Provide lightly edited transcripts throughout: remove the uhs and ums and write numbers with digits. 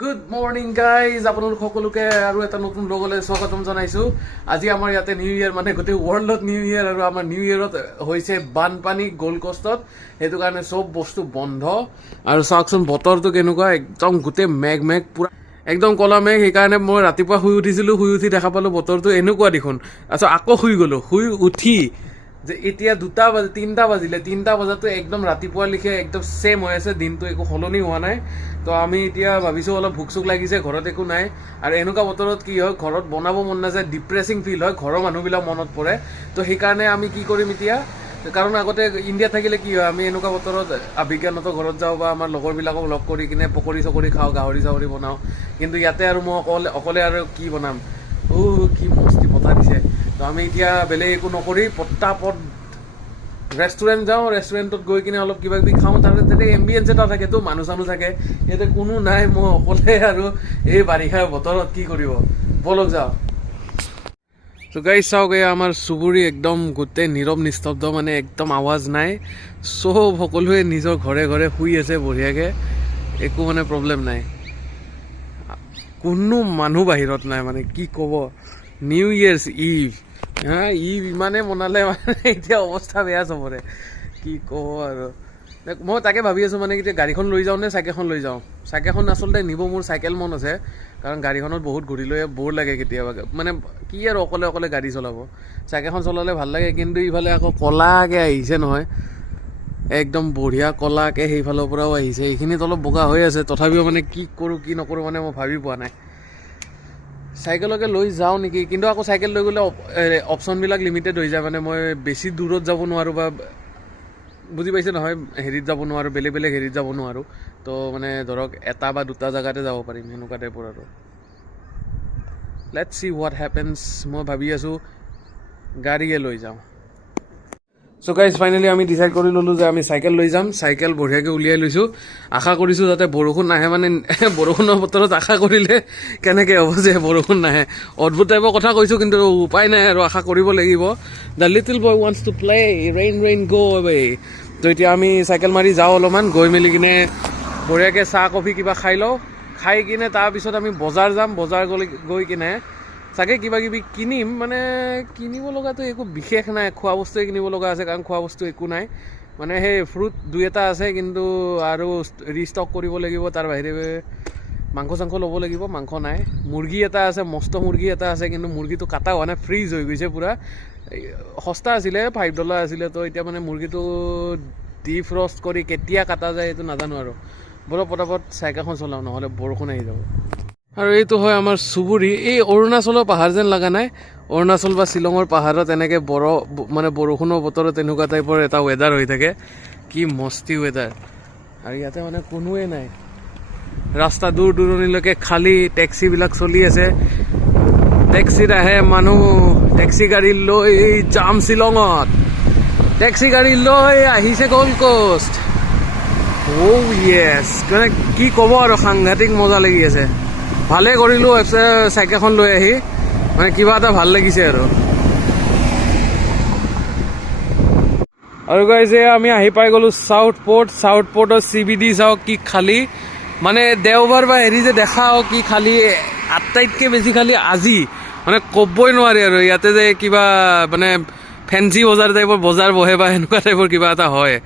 Good morning guys, আপোনালোক সকলোকে আৰু এটা নতুন ব্লগলৈ স্বাগতম জনাইছো। আজি আমাৰ ইয়াতে নিউ ইয়েৰ, মানে গোটেই ৱৰ্ল্ডত নিউ ইয়েৰ, আৰু আমাৰ নিউ ইয়েৰত হৈছে বানপানী গ'ল্ড কষ্টত। সেইটো কাৰণে চব বস্তু বন্ধ। আৰু চাওকচোন বতৰটো কেনেকুৱা, একদম গোটেই মেঘ পুৰা একদম কলা মেঘ। সেইকাৰণে মই ৰাতিপুৱা শুই উঠিছিলো, শুই উঠি দেখা পালো বতৰটো এনেকুৱা দেখোন। তাৰপিছত আকৌ শুই গলো, শুই উঠি যে এতিয়া 3টা বাজিলে, 3টা বজাতো একদম ৰাতিপুৱা লিখে একদম ছেম হৈ আছে, দিনটো একো সলনি হোৱা নাই। তো আমি এতিয়া ভাবিছো অলপ ভোক চোক লাগিছে, ঘৰত একো নাই। আৰু এনেকুৱা বতৰত কি হয়, ঘৰত বনাব মন নাযায়, ডিপ্ৰেছিং ফিল হয়, ঘৰৰ মানুহবিলাক মনত পৰে। তো সেইকাৰণে আমি কি কৰিম এতিয়া, কাৰণ আগতে ইণ্ডিয়াত থাকিলে কি হয়, আমি এনেকুৱা বতৰত বিজ্ঞানহঁতৰ ঘৰত যাওঁ বা আমাৰ লগৰবিলাকক লগ কৰি কিনে পকৰি চকৰি খাওঁ, গাহৰি চাহৰি বনাওঁ। কিন্তু ইয়াতে আৰু মই অকলে আৰু কি বনাম। কি মস্তি বতাহ দিছে। তো আমি এতিয়া বেলেগ একো নকৰি পটাপট ৰেষ্টুৰেণ্ট যাওঁ, ৰেষ্টুৰেণ্টত গৈ কিনে অলপ কিবা কিবি খাওঁ। তাতে এম্বিয়েঞ্চ এটা থাকেতো, মানুহ চানুহ থাকে। ইয়াতে কোনো নাই, মই অকলে, আৰু এই বাৰিষা বতৰত কি কৰিব। বলক যাওঁ। তো গাইজ চাওক, এই আমাৰ চুবুৰী একদম গোটেই নীৰৱ নিস্তব্ধ, মানে একদম আৱাজ নাই। চব সকলোৱে নিজৰ ঘৰে ঘৰে শুই আছে বঢ়িয়াকৈ, একো মানে প্ৰব্লেম নাই। কোনো মানুহ বাহিৰত নাই, মানে কি ক'ব। নিউ ইয়েৰ্ছ ইভ, ইভ ইমানে মনালে মানে এতিয়া অৱস্থা বেয়া চবৰে, কি ক'ব আৰু। মই তাকে ভাবি আছোঁ, মানে এতিয়া গাড়ীখন লৈ যাওঁ নে চাইকেলখন লৈ যাওঁ। চাইকেলখন আচলতে নিব মোৰ চাইকেল মন আছে, কাৰণ গাড়ীখনত বহুত ঘূৰি লৈ বৰ লাগে কেতিয়াবা, মানে কি আৰু অকলে গাড়ী চলাব। চাইকেলখন চলালে ভাল লাগে, কিন্তু ইফালে আকৌ ক'লাকৈ আহিছে নহয়, একদম বঢ়িয়া ক'লাকৈ সেইফালৰ পৰাও আহিছে। এইখিনিত অলপ বগা হৈ আছে, তথাপিও মানে কি কৰোঁ কি নকৰোঁ মানে মই ভাবি পোৱা নাই। চাইকেলকে লৈ যাওঁ নেকি, কিন্তু আকৌ চাইকেল লৈ গ'লে অপশ্যনবিলাক লিমিটেড হৈ যায়, মানে মই বেছি দূৰত যাব নোৱাৰোঁ, বা বুজি পাইছে নহয়, হেৰিত যাব নোৱাৰোঁ, বেলেগ হেৰিত যাব নোৱাৰোঁ। তো মানে ধৰক 1 বা 2টা জেগাতে যাব পাৰিম, সেনেকুৱা টাইপৰ আৰু। Let's C what happens. মই ভাবি আছোঁ গাড়ীয়ে লৈ যাওঁ। চ' গাইজ ফাইনেলি আমি ডিচাইড কৰি ল'লোঁ যে আমি চাইকেল লৈ যাম। চাইকেল বঢ়িয়াকৈ উলিয়াই লৈছোঁ। আশা কৰিছোঁ যাতে বৰষুণ নাহে, মানে বৰষুণৰ বতৰত আশা কৰিলে কেনেকৈ হ'ব যে বৰষুণ নাহে। অদ্ভুত টাইপৰ কথা কৈছোঁ, কিন্তু উপায় নাই আৰু, আশা কৰিব লাগিব। The little boy wants to play, rain go away. তো এতিয়া আমি চাইকেল মাৰি যাওঁ অলপমান, গৈ মেলি কিনে বঢ়িয়াকৈ চাহ কফি কিবা খাই লওঁ। খাই কিনে তাৰপিছত আমি বজাৰ যাম। বজাৰ গৈ কিনে চাগে কিবা কিবি কিনিম, মানে কিনিব লগাটো একো বিশেষ নাই, খোৱা বস্তুৱে কিনিব লগা আছে, কাৰণ খোৱা বস্তু একো নাই। মানে সেই ফ্ৰুট 2-এটা আছে, কিন্তু আৰু ৰিষ্টক কৰিব লাগিব। তাৰ বাহিৰে মাংস চাংস ল'ব লাগিব, মাংস নাই। মুৰ্গী এটা আছে, মস্ত মুৰ্গী এটা আছে, কিন্তু মুৰ্গীটো কাটা হোৱা নাই, ফ্ৰিজ হৈ গৈছে পূৰা। সস্তা আছিলে, $5 আছিলে। তো এতিয়া মানে মুৰ্গীটো ডিফ্ৰষ্ট কৰি কেতিয়া কাটা যায় এইটো নাজানো আৰু। বলক পটাপট চাইকেলখন চলাওঁ, নহ'লে বৰষুণ আহি যাব। আৰু এইটো হয় আমাৰ চুবুৰী। এই অৰুণাচলৰ পাহাৰ যেন লগা নাই? অৰুণাচল বা শ্বিলঙৰ পাহাৰত এনেকৈ মানে বৰষুণৰ বতৰত এনেকুৱা টাইপৰ এটা ৱেডাৰ হৈ থাকে। কি মস্তি ৱেডাৰ। আৰু ইয়াতে মানে কোনোৱে নাই, ৰাস্তা দূৰ দূৰণিলৈকে খালী, টেক্সিবিলাক চলি আছে। টেক্সিত আহে মানুহ, টেক্সি গাড়ী লৈ যাম শ্বিলঙত, টেক্সি গাড়ী লৈ আহিছে গ'ল্ড কোষ্ট। য়েছ, মানে কি ক'ব আৰু, সাংঘাতিক মজা লাগি আছে। ভালে কৰিলোঁ চাইকেলখন লৈ আহি, মানে কিবা এটা ভাল লাগিছে আৰু গাইজ আমি আহি পাই গ'লোঁ চাউথ পৰ্টৰ CBD চাওক কি খালী, মানে দেওবাৰ বা হেৰি যে দেখা কি খালী, আটাইতকৈ বেছি খালী আজি, মানে ক'বই নোৱাৰি আৰু। ইয়াতে যে কিবা মানে ফেঞ্চি বজাৰ টাইপৰ বজাৰ বহে বা এনেকুৱা টাইপৰ কিবা এটা হয়,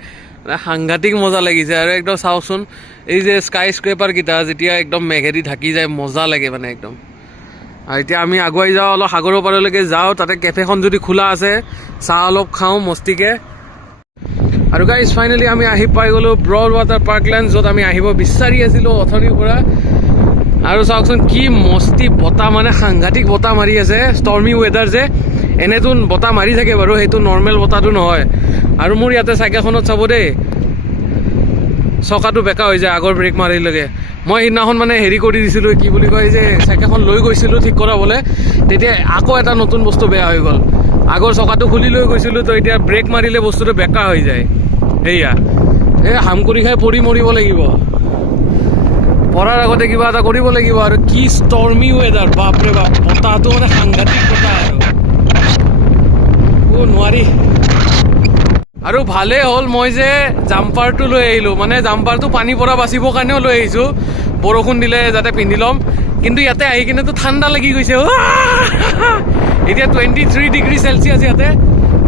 সাংঘাতিক মজা লাগিছে। আৰু একদম চাওকচোন, এই যে স্কাই স্ক্ৰেপাৰকেইটা যেতিয়া একদম মেঘেদি ঢাকি যায়, মজা লাগে মানে একদম। আৰু এতিয়া আমি আগুৱাই যাওঁ, অলপ সাগৰৰ পাৰলৈকে যাওঁ, তাতে কেফেখন যদি খোলা আছে, চাহ অলপ খাওঁ মস্তিকৈ। আৰু গাইজ ফাইনেলি আমি আহি পাই গ'লোঁ ব্ৰড ৱাটাৰ পাৰ্কলেণ্ড, য'ত আমি আহিব বিচাৰি আছিলোঁ অথনিৰ পৰা। আৰু চাওকচোন কি মস্তি বতাহ, মানে সাংঘাতিক বতাহ মাৰি আছে, ষ্টৰ্মি ৱেডাৰ যে। এনেতো বতাহ মাৰি থাকে বাৰু, সেইটো নৰ্মেল বতাহটো নহয়। আৰু মোৰ ইয়াতে চাইকেলখনত চাব দেই, চকাটো বেকা হৈ যায় আগৰ ব্ৰেক মাৰিলৈকে। মই সেইদিনাখন মানে হেৰি কৰি দিছিলোঁ, কি বুলি কয়, যে চাইকেলখন লৈ গৈছিলোঁ ঠিক কৰাবলৈ, তেতিয়া আকৌ এটা নতুন বস্তু বেয়া হৈ গ'ল। আগৰ চকাটো খুলি লৈ গৈছিলোঁ, তো এতিয়া ব্ৰেক মাৰিলে বস্তুটো বেকা হৈ যায়। সেয়া হাম কৰি খাই পৰি মৰিব লাগিব, পৰাৰ আগতে কিবা এটা কৰিব লাগিব। আৰু কি ষ্টৰ্মি ৱেডাৰ, বাপৰে বাপ, বতাহটো মানে সাংঘাতিক বতাহ আৰু, নোৱাৰি। আৰু ভালে হ'ল মই যে জাম্পাৰটো লৈ আহিলোঁ, মানে জাম্পাৰটো পানীৰ পৰা বাচিবৰ কাৰণেও লৈ আহিছোঁ, বৰষুণ দিলে যাতে পিন্ধি ল'ম। কিন্তু ইয়াতে আহি কিনেতো ঠাণ্ডা লাগি গৈছে। এতিয়া 23 ডিগ্ৰী চেলচিয়াছ ইয়াতে,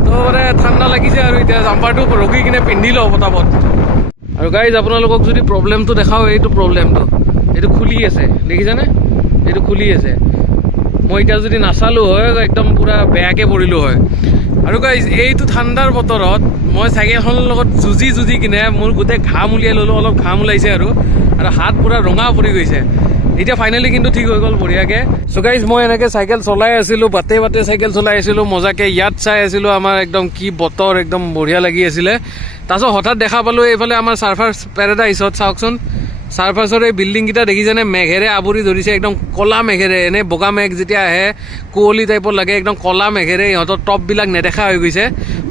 তো মানে ঠাণ্ডা লাগিছে আৰু এতিয়া জাম্পাৰটো ৰখি কিনে পিন্ধি লওঁ পটাপট। আৰু গাইজ আপোনালোকক যদি প্ৰব্লেমটো দেখাওঁ, এইটো প্ৰব্লেমটো, এইটো খুলি আছে দেখিছেনে, এইটো খুলি আছে। মই এতিয়া যদি নাচালোঁ হয় একদম পূৰা বেয়াকৈ পৰিলোঁ হয়। আৰু গাইজ এইটো ঠাণ্ডাৰ বতৰত মই চাইকেলখনৰ লগত যুঁজি কিনে মোৰ গোটেই ঘাম উলিয়াই ল'লোঁ, অলপ ঘাম ওলাইছে আৰু হাত পূৰা ৰঙা পৰি গৈছে। এতিয়া ফাইনেলি কিন্তু ঠিক হৈ গ'ল বঢ়িয়াকৈ। চ' গাইজ মই এনেকৈ চাইকেল চলাই আছিলোঁ, বাটে চাইকেল চলাই আছিলোঁ, মজাকৈ ইয়াত চাই আছিলোঁ, আমাৰ একদম কি বতৰ, একদম বঢ়িয়া লাগি আছিলে। তাৰপিছত হঠাৎ দেখা পালোঁ এইফালে আমাৰ চাৰ্ফাৰ্ছ পেৰাডাইজত চাওকচোন, চাৰ্ফাৰ্ছৰ এই বিল্ডিংকেইটা দেখিছেনে, মেঘেৰে আৱৰি ধৰিছে, একদম ক'লা মেঘেৰে। এনেই বগা মেঘ যেতিয়া আহে কুঁৱলী টাইপৰ লাগে, একদম ক'লা মেঘেৰে ইহঁতৰ টপবিলাক নেদেখা হৈ গৈছে।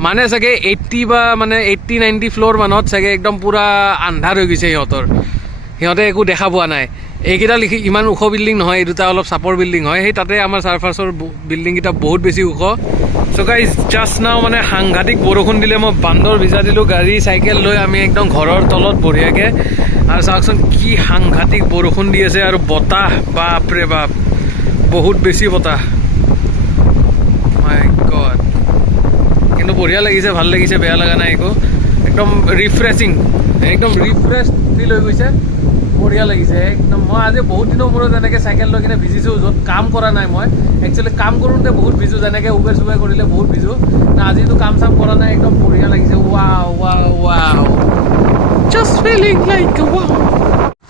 মানে চাগে 80 বা মানে 80-90 ফ্ল'ৰ মানত চাগে একদম পূৰা আন্ধাৰ হৈ গৈছে সিহঁতে একো দেখা পোৱা নাই। এইকেইটা ইমান ওখ বিল্ডিং নহয়, এই দুটা অলপ চাপৰ বিল্ডিং হয়, সেই তাতে আমাৰ চাৰ্ফাৰ্ছৰ বিল্ডিংকেইটা বহুত বেছি ওখ। চ' গাইজ জাষ্ট নাও মানে সাংঘাতিক বৰষুণ দিলে, মই বান্দৰ ভিজা দিলোঁ গাড়ী চাইকেল লৈ আমি একদম ঘৰৰ তলত বঢ়িয়াকৈ। আৰু চাওকচোন কি সাংঘাতিক বৰষুণ দি আছে, আৰু বতাহ বাপৰে বাপ, বহুত বেছি বতাহ। মাই গড, কিন্তু বঢ়িয়া লাগিছে, ভাল লাগিছে, বেয়া লগা নাই একো, একদম ৰিফ্ৰেছিং, একদম ৰিফ্ৰেছ ফিল হৈ গৈছে, বঢ়িয়া লাগিছে একদম। মই আজি বহুত দিনৰ মূৰত এনেকৈ চাইকেল লৈ কিনে ভিজিছোঁ, য'ত কাম কৰা নাই। মই একচুৱেলি কাম কৰোঁতে বহুত ভিজোঁ, যেনেকৈ উবেৰ চুবেৰ কৰিলে বহুত ভিজোঁ না, আজিতো কাম চাম কৰা নাই, একদম বঢ়িয়া লাগিছে। Wow just feeling like wow.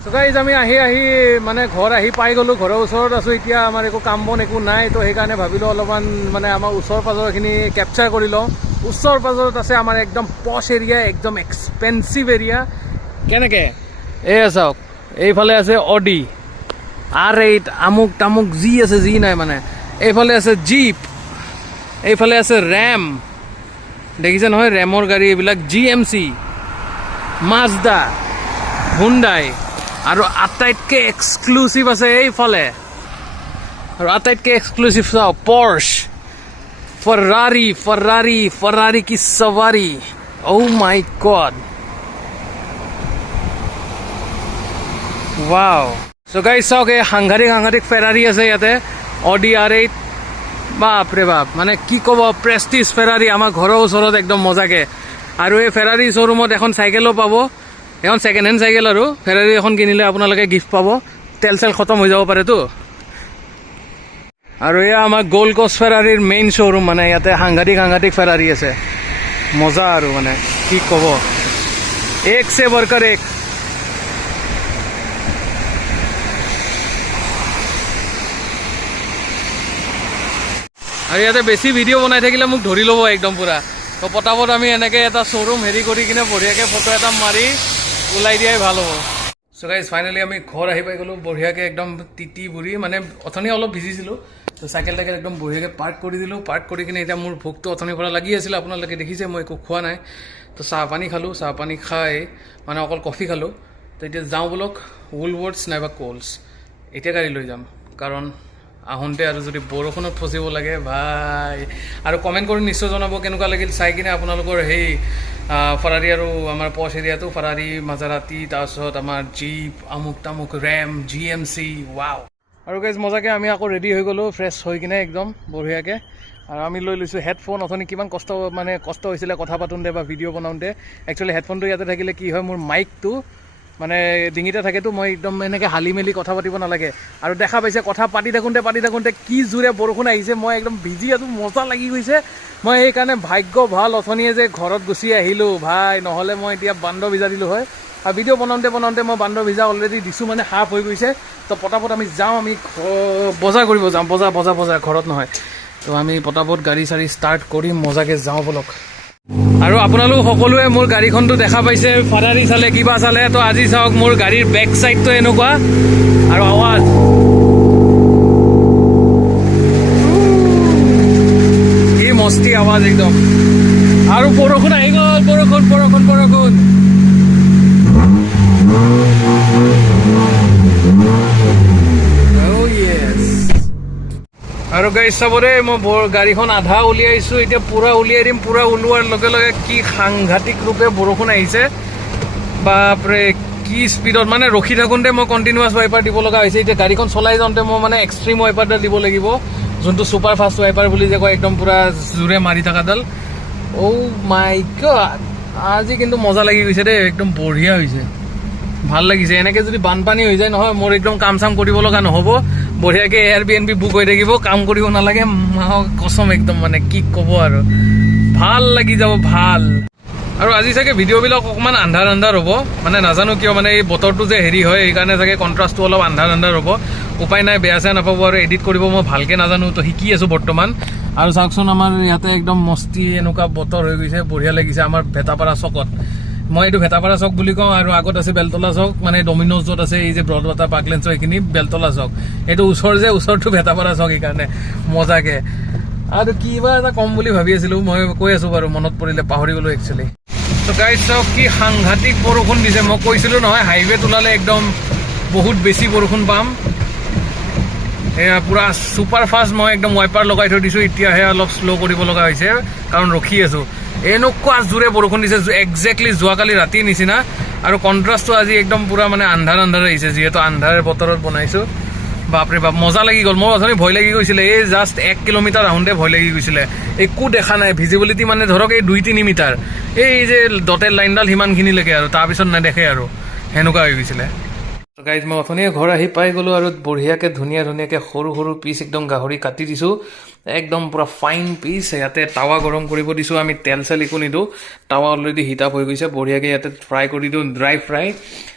So' guys আমি আহি মানে ঘৰ আহি পাই গ'লোঁ, ঘৰৰ ওচৰত আছোঁ এতিয়া, আমাৰ একো কাম বন একো নাই, তো সেইকাৰণে ভাবিলোঁ অলপমান মানে আমাৰ ওচৰ পাজৰখিনি কেপচাৰ কৰি লওঁ। ওচৰ পাজৰত আছে আমাৰ একদম পছ এৰিয়া, একদম এক্সপেঞ্চিভ এৰিয়া। কেনেকৈ এয়া চাওক, এইফালে আছে অডি R8 আমুক তামুক যি আছে যি নাই, মানে এইফালে আছে জীপ, এইফালে আছে ৰেম, দেখিছে নহয় ৰেমৰ গাড়ী এইবিলাক, GMC, মাজদা, হুণ্ডাই, আৰু আটাইতকৈ এক্সক্লুচিভ আছে এইফালে, আৰু আটাইতকৈ এক্সক্লুচিভ চাওক পৰ্ছ, ফৰাৰী কি সৱাৰী, অ' মাই গড, ৱাও। চ' গাইজ চাওক, এই সাংঘাতিক ফেৰাৰী আছে ইয়াতে, অডি R8, বাপৰে বাপ, মানে কি ক'ব, প্ৰেষ্টিজ ফেৰাৰী আমাৰ ঘৰৰ ওচৰত একদম মজাকৈ। আৰু এই ফেৰাৰী শ্ব'ৰুমত এখন চাইকেলো পাব, এখন ছেকেণ্ড হেণ্ড চাইকেল, আৰু ফেৰাৰী এখন কিনিলে আপোনালোকে গিফ্ট পাব, তেল চেল খতম হৈ যাব পাৰেতো। আৰু এয়া আমাৰ গ'ল্ড কষ্ট ফেৰাৰীৰ মেইন শ্ব'ৰুম, মানে ইয়াতে সাংঘাতিক ফেৰাৰী আছে, মজা আৰু মানে কি ক'ব, এক চে বৰকাৰ এক। আৰু ইয়াতে বেছি ভিডিঅ' বনাই থাকিলে মোক ধৰি ল'ব একদম পূৰা, তো পটাপট আমি এনেকৈ এটা শ্ব'ৰুম হেৰি কৰি কিনে বঢ়িয়াকৈ ফটো এটা মাৰি ওলাই দিয়াই ভাল হ'ব। চ' গাইজ ফাইনেলি আমি ঘৰ আহি পাই গ'লোঁ, বঢ়িয়াকৈ একদম তিতি বুঢ়ী, মানে অথনি অলপ ভিজিছিলোঁ, তো চাইকেল একদম বঢ়িয়াকৈ পাৰ্ক কৰি দিলোঁ। পাৰ্ক কৰি কিনে এতিয়া মোৰ ভোকটো অথনিৰ পৰা লাগি আছিলে, আপোনালোকে দেখিছে মই একো খোৱা নাই, তো চাহপানী খালোঁ, চাহপানী খাই মানে অকল কফি খালোঁ। তো এতিয়া যাওঁ বলক উলৱৰ্ডছ নাইবা কোলছ, এতিয়া গাড়ী লৈ যাম, কাৰণ আহোঁতে আৰু যদি বৰষুণত ফচিব লাগে ভাই। আৰু কমেণ্ট কৰি নিশ্চয় জনাব কেনেকুৱা লাগিল চাই কিনে আপোনালোকৰ সেই ফেৰাৰী আৰু আমাৰ পছ এৰিয়াটো, ফেৰাৰী, মাজাৰাতি, তাৰপিছত আমাৰ জীপ, আমুক তামুক, ৰেম, GMC, ৱাও। আৰু গাইজ মজাকৈ আমি আকৌ ৰেডি হৈ গ'লোঁ, ফ্ৰেছ হৈ কিনে একদম বঢ়িয়াকৈ। আৰু আমি লৈ লৈছোঁ হেডফোন। অথনি কিমান কষ্ট হৈছিলে কথা পাতোঁতে বা ভিডিঅ' বনাওঁতে। একচুৱেলি হেডফোনটো ইয়াতে থাকিলে কি হয়, মোৰ মাইকটো মানে ডিঙিতে থাকেতো, মই একদম এনেকৈ হালি মেলি কথা পাতিব নালাগে। আৰু দেখা পাইছে কথা পাতি থাকোঁতে কি জোৰে বৰষুণ আহিছে, মই একদম ভিজি আছোঁ, মজা লাগি গৈছে। মই সেইকাৰণে ভাগ্য ভাল অথনিয়ে যে ঘৰত গুচি আহিলোঁ ভাই, নহ'লে মই এতিয়া বান্দৰ ভিজা দিলোঁ হয়। আৰু ভিডিঅ' বনাওঁতে মই বান্দৰ ভিজা অলৰেডি দিছোঁ, মানে হাফ হৈ গৈছে। তো পটাপট আমি যাওঁ, আমি বজাৰ কৰিব যাওঁ, বজাৰ ঘৰত নহয়। তো আমি পটাপট গাড়ী চাড়ী ষ্টাৰ্ট কৰিম, মজাকৈ যাওঁ বলক। আৰু আপোনালোক সকলোৱে মোৰ গাড়ীখনটো দেখা পাইছে, ফেৰাৰী চালে কিবা চালে, তো আজি চাওক মোৰ গাড়ীৰ বেক চাইডটো এনেকুৱা, আৰু আৱাজ কি মস্তি আৱাজ একদম। আৰু বৰষুণ আহি গ'ল, বৰষুণ আৰু গাড়ী চাবৰে মই গাড়ীখন আধা উলিয়াইছোঁ, এতিয়া পূৰা উলিয়াই দিম। পূৰা ওলোৱাৰ লগে লগে কি সাংঘাতিক ৰূপে বৰষুণ আহিছে, বাপৰে কি স্পীডত। মানে ৰখি থাকোঁতে মই কণ্টিনিউৱাছ ৱাইপাৰ দিব লগা হৈছে। এতিয়া গাড়ীখন চলাই যাওঁতে মই মানে এক্সট্ৰিম ৱাইপাৰডাল দিব লাগিব, যোনটো ছুপাৰ ফাষ্ট ৱাইপাৰ বুলি যে কয়, একদম পূৰা জোৰে মাৰি থকাডাল। অ' মাই গড, আজি কিন্তু মজা লাগি গৈছে দেই, একদম বঢ়িয়া হৈছে, ভাল লাগিছে। এনেকৈ যদি বানপানী হৈ যায় নহয়, মোৰ একদম কাম চাম কৰিব লগা নহ'ব, বঢ়িয়াকৈ Airbnb বুক হৈ থাকিব, কাম কৰিব নালাগে, কচম একদম মানে কি ক'ব আৰু, ভাল লাগি যাব ভাল। আৰু আজি চাগে ভিডিঅ'বিলাক অকণমান আন্ধাৰ আন্ধাৰ হ'ব, মানে নাজানো কিয়, মানে এই বতৰটো যে হেৰি হয় সেইকাৰণে চাগে কণ্ট্ৰাষ্টটো অলপ আন্ধাৰ আন্ধাৰ হ'ব। উপায় নাই, বেয়া চেয়া নাপাব। আৰু এডিট কৰিব মই ভালকৈ নাজানো, তো শিকি আছোঁ বৰ্তমান। আৰু চাওকচোন, আমাৰ ইয়াতে একদম মস্তি এনেকুৱা বতৰ হৈ গৈছে, বঢ়িয়া লাগিছে। আমাৰ ভেটাপাৰা চকত, মই এইটো ভেটাপাৰা চক বুলি কওঁ, আৰু আগত আছে বেলতলা চক, মানে ডমিন'জ য'ত আছে এই যে ব্ৰডৱাটাৰ পাৰ্কলেণ্ড চক, এইখিনি বেলতলা চক। এইটো ওচৰটো ভেটাপাৰা চক, সেইকাৰণে মজাকৈ। আৰু কিবা এটা ক'ম বুলি ভাবি আছিলোঁ, মই কৈ আছোঁ বাৰু, মনত পৰিলে, পাহৰি গ'লোঁ একচুৱেলি। তো গাইজ চাওক কি সাংঘাতিক বৰষুণ দিছে। মই কৈছিলোঁ নহয়, হাইৱেত ওলালে একদম বহুত বেছি বৰষুণ পাম। এয়া পূৰা ছুপাৰ ফাষ্ট মই একদম ৱাইপাৰ লগাই থৈ দিছোঁ, এতিয়াহে অলপ শ্ল' কৰিব লগা হৈছে কাৰণ ৰখি আছোঁ। এনেকুৱা জোৰে বৰষুণ দিছে, একজেক্টলি যোৱাকালি ৰাতিৰ নিচিনা। আৰু কণ্ট্ৰাষ্টটো আজি একদম পূৰা মানে আন্ধাৰ আন্ধাৰ আহিছে, যিহেতু আন্ধাৰ বতৰত বনাইছোঁ। বাপৰে বাপ, মজা লাগি গ'ল। মোৰ অথনি ভয় লাগি গৈছিলে, এই জাষ্ট 1 কিলোমিটাৰ আহোঁতে ভয় লাগি গৈছিলে। একো দেখা নাই, ভিজিবিলিটি মানে ধৰক এই 2-3 মিটাৰ, এই যে ডটেড লাইনডাল সিমানখিনিলৈকে, আৰু তাৰপিছত নেদেখে আৰু, সেনেকুৱা হৈ গৈছিলে। গাইজ মই অথনিয়ে ঘৰ আহি পাই গ'লোঁ, আৰু বঢ়িয়াকৈ ধুনীয়াকৈ সৰু সৰু পিচ একদম গাহৰি কাটি দিছোঁ, একদম পূৰা ফাইন পিচ। ইয়াতে টাৱা গৰম কৰিব দিছোঁ, আমি তেল চেল একো নিদিওঁ, টাৱা অলৰেডি হিট আপ হৈ গৈছে। বঢ়িয়াকৈ ইয়াতে ফ্ৰাই কৰি দিওঁ, ড্ৰাই ফ্ৰাই,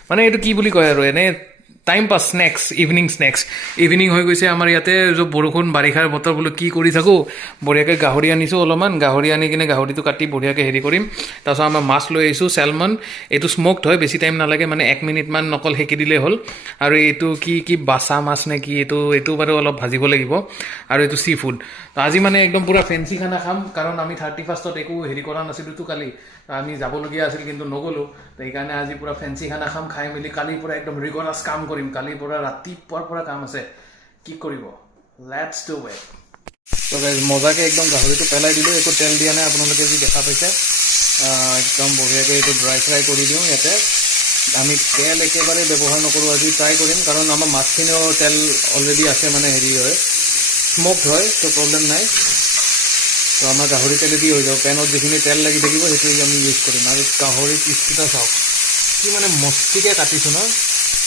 মানে এইটো কি বুলি কয় আৰু, এনেই টাইম পাছ, স্নেক্স, ইভিনিং স্নেক্স। ইভিনিং হৈ গৈছে আমাৰ ইয়াতে, বৰষুণ বাৰিষাৰ বতৰ বোলো কি কৰি থাকোঁ, বঢ়িয়াকৈ গাহৰি আনিছোঁ অলপমান, গাহৰি আনি কিনে গাহৰিটো কাটি বঢ়িয়াকৈ হেৰি কৰিম। তাৰপিছত আমাৰ মাছ লৈ আহিছোঁ, চেলমন। এইটো স্ম'কড হয়, বেছি টাইম নালাগে, মানে 1 মিনিটমান অকল সেকি দিলেই হ'ল। আৰু এইটো কি বাচা মাছ নে কি, এইটো বাৰু অলপ ভাজিব লাগিব। আৰু এইটো চি ফুড। তো আজি মানে একদম পূৰা ফেঞ্চি খানা খাম, কাৰণ আমি 31st একো হেৰি কৰা নাছিলোঁতো কালি, আমি যাবলগীয়া আছিল কিন্তু নগ'লোঁ। তো সেইকাৰণে আজি পূৰা ফেঞ্চি খানা খাম, খাই মেলি কালিৰ পৰা একদম ৰিগৰাছ কাম কৰিম। কালিৰ পৰা ৰাতিপুৱাৰ পৰা কাম আছে, কি কৰিব, লেটছ ডু ইট। তো গাইজ মজাকৈ একদম গাহৰিটো পেলাই দিলোঁ, একো তেল দিয়া নাই, আপোনালোকে যি দেখা পাইছে। একদম বঢ়িয়াকৈ এইটো ড্ৰাই ফ্ৰাই কৰি দিওঁ। ইয়াতে আমি তেল একেবাৰে ব্যৱহাৰ নকৰোঁ, আজি ট্ৰাই কৰিম, কাৰণ আমাৰ মাছখিনিও তেল অলৰেডি আছে, মানে হেৰি হয়, স্ম'কড হয়, তো প্ৰব্লেম নাই। তো আমাৰ গাহৰি তেলেদি হৈ যাব, পেনত যিখিনি তেল লাগি থাকিব সেইটোৱে আমি ইউজ কৰিম। আৰু গাহৰি পিচকেইটা চাওক, কি মানে মস্তিকৈ কাটিছোঁ ন,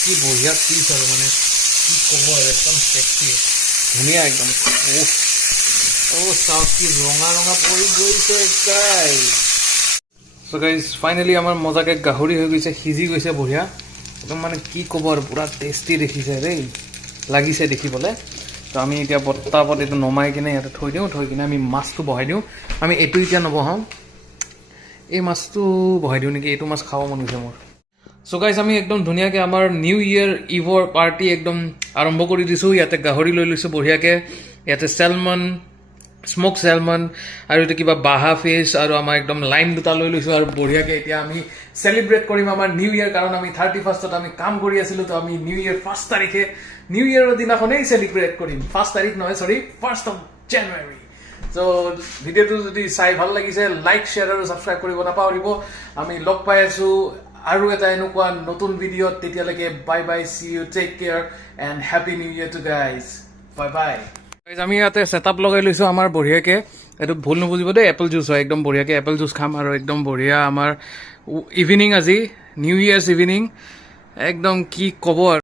কি বঢ়িয়া পিচ, আৰু মানে কি ক'ব আৰু, একদম টেষ্টি, ধুনীয়া একদম। চাওক কি ৰঙা ৰঙা পৰি গৈছে গাইজ। চ' গাইজ ফাইনেলি আমাৰ মজাকৈ গাহৰি হৈ গৈছে, সিজি গৈছে বঢ়িয়া একদম, মানে কি ক'ব আৰু, পূৰা টেষ্টি দেখিছে দেই, লাগিছে দেখিবলৈ। তো আমি এতিয়া পটাপট এইটো নমাই কিনে ইয়াতে থৈ দিওঁ, থৈ কিনে আমি মাছটো বহাই দিওঁ। আমি এইটো এতিয়া নবহাওঁ, এই মাছটো বহাই দিওঁ নেকি, এইটো মাছ খাব মন গৈছে মোৰ। চ' গাইজ আমি একদম ধুনীয়াকৈ আমাৰ নিউ ইয়েৰ ইভৰ পাৰ্টি একদম আৰম্ভ কৰি দিছোঁ। ইয়াতে গাহৰি লৈ লৈছোঁ বঢ়িয়াকৈ, ইয়াতে চেলমন, স্ম'ক চেলমন, আৰু এইটো কিবা বাহা ফিছ, আৰু আমাৰ একদম লাইন দুটা লৈ লৈছোঁ। আৰু বঢ়িয়াকৈ এতিয়া আমি চেলিব্ৰেট কৰিম আমাৰ নিউ ইয়েৰ, কাৰণ আমি 31st আমি কাম কৰি আছিলোঁ। তো আমি নিউ ইয়েৰ 1 তাৰিখে, নিউ ইয়েৰৰ দিনাখনেই চেলিব্ৰেট কৰিম। 1 তাৰিখ নহয়, 1 জানুৱাৰী। চ' ভিডিঅ'টো যদি চাই ভাল লাগিছে, লাইক, শ্বেয়াৰ আৰু ছাবস্ক্ৰাইব কৰিব নাপাহৰিব। আমি লগ পাই আছোঁ আৰু এটা এনেকুৱা নতুন ভিডিঅ'ত, তেতিয়ালৈকে bye bye, see you, take care and happy new year to guys, bye bye. আমি ইয়াতে ছেটআপ লগাই লৈছোঁ আমাৰ বঢ়িয়াকৈ, এইটো ভুল নুবুজিব দেই, এপল জুচ হয়, একদম বঢ়িয়াকৈ এপল জুচ খাম। আৰু একদম বঢ়িয়া আমাৰ ইভিনিং আজি, নিউ ইয়েৰ্ছ ইভিনিং, একদম কি ক'ব আৰু।